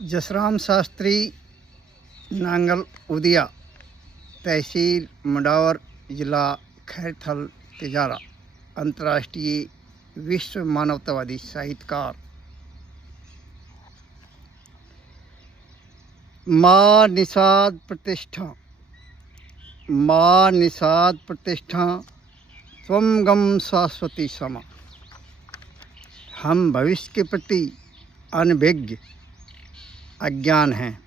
जसराम शास्त्री नांगल उदिया तहसील मुंडावर जिला खैरथल तिजारा अंतर्राष्ट्रीय विश्व मानवतावादी साहित्यकार माँ निषाद प्रतिष्ठा त्वं गम शाश्वती समा। हम भविष्य के प्रति अनभिज्ञ अज्ञान हैं।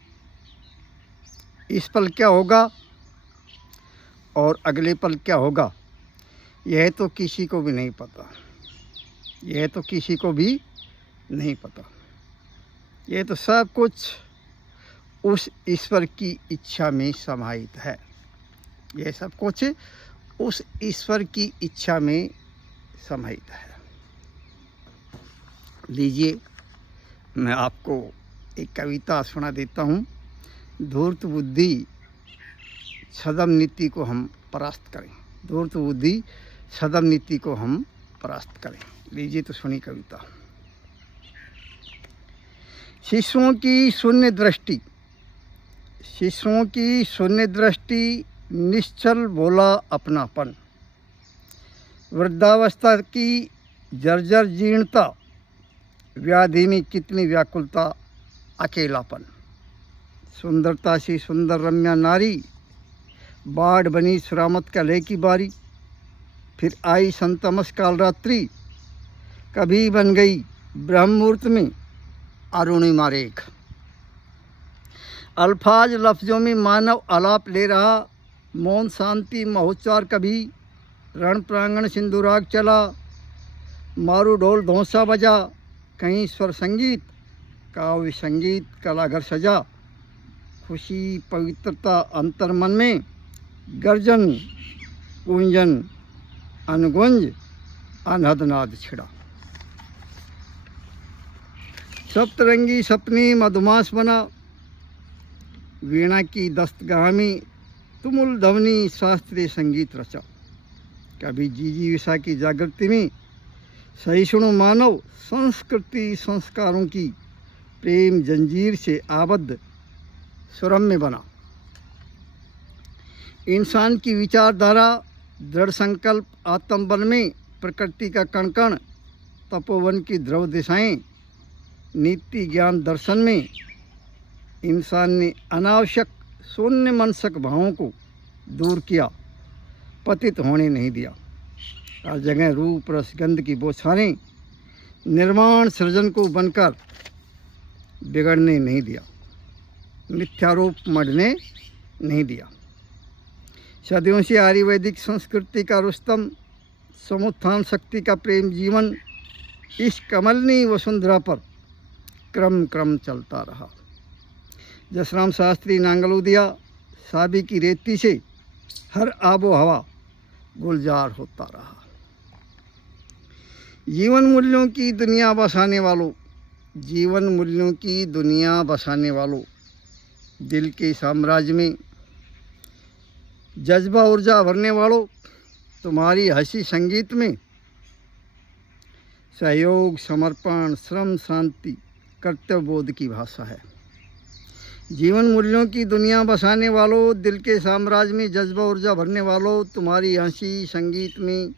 इस पल क्या होगा और अगले पल क्या होगा यह तो किसी को भी नहीं पता। यह तो सब कुछ उस ईश्वर की इच्छा में समाहित है। यह सब कुछ उस ईश्वर की इच्छा में समाहित है। लीजिए मैं आपको एक कविता सुना देता हूँ। धूर्त बुद्धि छद्म नीति को हम परास्त करें। लीजिए तो सुनी कविता। शिशुओं की शून्य दृष्टि निश्चल बोला अपनापन। वृद्धावस्था की जर्जर जीर्णता, व्याधि में कितनी व्याकुलता, अकेलापन। सुंदरता सी सुंदर रम्या नारी, बाढ़ बनी सुरामत का लय की बारी। फिर आई संतमस काल रात्रि, कभी बन गई ब्रह्म मुहूर्त में अरुणिमा रेख। अल्फाज लफ्ज़ों में मानव आलाप ले रहा, मौन शांति महोच्चार कभी। रण प्रांगण सिंधुराग चला, मारू ढोल धौंसा बजा। कहीं स्वर संगीत काव्य संगीत कला घर सजा। खुशी पवित्रता अंतर मन में, गर्जन कुंजन अनुगुंज अनहद नाद छिड़ा। सप्तरंगी सपनी मधुमास बना, वीणा की दस्तगाह में तुमुल ध्वनि शास्त्रीय संगीत रचा। कभी जिजीविषा की जागृति में सहिष्णु मानव संस्कृति संस्कारों की प्रेम जंजीर से आबद्ध सुरम्य बना। इंसान की विचारधारा दृढ़ संकल्प आत्मबल में, प्रकृति का कण कण तपोवन की ध्रुव दिशाएं, नीति ज्ञान दर्शन में। इंसान ने अनावश्यक शून्य मनसक भावों को दूर किया, पतित होने नहीं दिया। हर जगह रूप रस गंध की बौछारें, निर्माण सृजन को बनकर बिगड़ने नहीं दिया, मिथ्यारूप मढ़ने नहीं दिया। सदियों से आयुर्वेदिक संस्कृति का रुस्तम, समुत्थान शक्ति का प्रेम जीवन, इस कमलनी वसुंधरा पर क्रम क्रम चलता रहा। जसराम शास्त्री नांगलूदिया साबी की रेती से हर आबो हवा गुलजार होता रहा। जीवन मूल्यों की दुनिया बसाने वालों, दिल के साम्राज्य में जज्बा ऊर्जा भरने वालों, तुम्हारी हंसी संगीत में सहयोग समर्पण श्रम शांति कर्तव्य बोध की भाषा है। जीवन मूल्यों की दुनिया बसाने वालों, दिल के साम्राज्य में जज्बा ऊर्जा भरने वालों, तुम्हारी हंसी संगीत में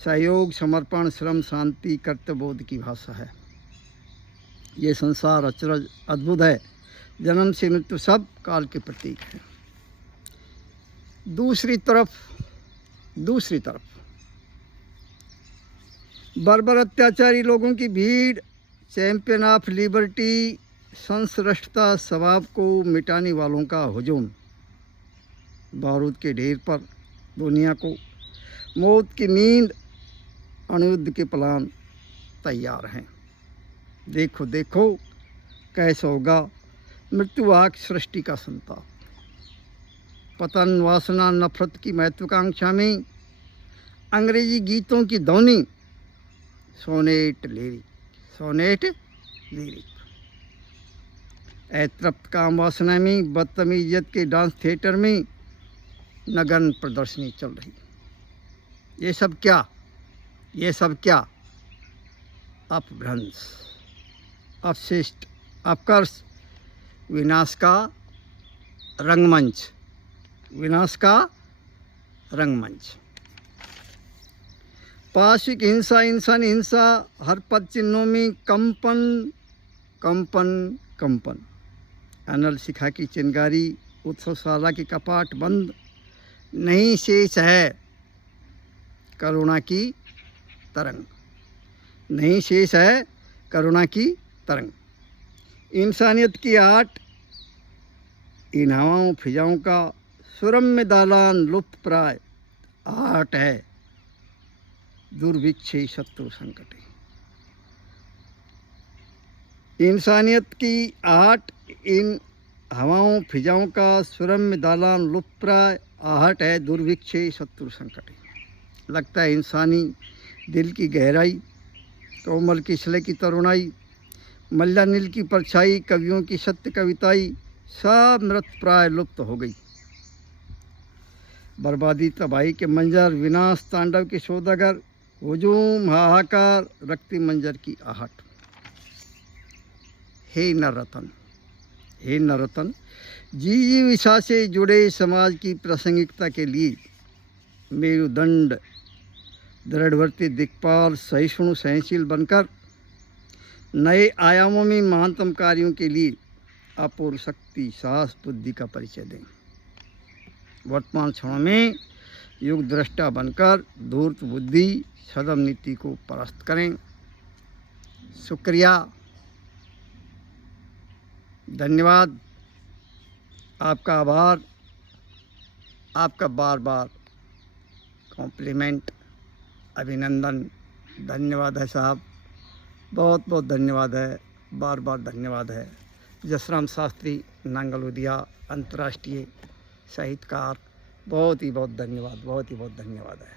सहयोग समर्पण श्रम शांति कर्तव्य बोध की भाषा है। ये संसार अचरज अद्भुत है, जन्म से मृत्यु सब काल के प्रतीक है। दूसरी तरफ बर्बर अत्याचारी लोगों की भीड़, चैंपियन ऑफ लिबर्टी संश्रेष्ठता स्वभाव को मिटाने वालों का हुजूम। बारूद के ढेर पर दुनिया को मौत की नींद, अणुयुद्ध के प्लान तैयार हैं। देखो देखो कैसा होगा मृत्यु आग सृष्टि का संताप। पतन वासना नफरत की महत्वाकांक्षा में अंग्रेजी गीतों की ध्वनि, सोनेट लिरिक। अतृप्त काम वासना में बदतमीजियत के डांस थिएटर में नगन प्रदर्शनी चल रही। ये सब क्या अपभ्रंश, अपशिष्ट, अपकर्ष, विनाश का रंगमंच, विनाश का रंगमंच। पार्श्विक हिंसा, इंसानी हिंसा, हर पद चिन्हों में कंपन कंपन कंपन। अनल शिखा की चिंगारी, उत्सवशाला की कपाट बंद, नहीं शेष है करुणा की तरंग, नहीं शेष है करुणा की तरंग। इंसानियत की आट, इन हवाओं फिजाओं का सुरम्य दालान लुप्त प्राय, आट है दुर्भिक्षे शत्रु संकटे। इंसानियत की आहट, इन हवाओं फिजाओं का सुरम्य दालान लुप्त प्राय, आहट है दुर्भिक्षे शत्रु संकटे। लगता है इंसानी दिल की गहराई, कोमल की शिला की तरुणाई, मल्ला नील की परछाई, कवियों की सत्य कविताई, सब मृत प्राय लुप्त हो गई। बर्बादी तबाही के मंजर, विनाश तांडव के सौदागर, हुजूम हाहाकार, रक्ती मंजर की आहट। हे नररतन, हे नररतन, जीविका से जुड़े समाज की प्रासंगिकता के लिए मेरुदंड दृढ़वर्ती दिक्पाल सहिष्णु सहनशील बनकर नए आयामों में महानतम कार्यों के लिए अपूर्व शक्ति साहस बुद्धि का परिचय दें। वर्तमान क्षणों में युग दृष्टा बनकर धूर्त बुद्धि सदम नीति को परास्त करें। शुक्रिया, धन्यवाद, आपका आभार, आपका बार बार कॉम्प्लीमेंट, अभिनंदन, धन्यवाद है साहब, बहुत बहुत धन्यवाद है, बार बार धन्यवाद है। जसराम शास्त्री नांगलोदिया, अंतर्राष्ट्रीय साहित्यकार, बहुत ही बहुत धन्यवाद, बहुत ही बहुत धन्यवाद है।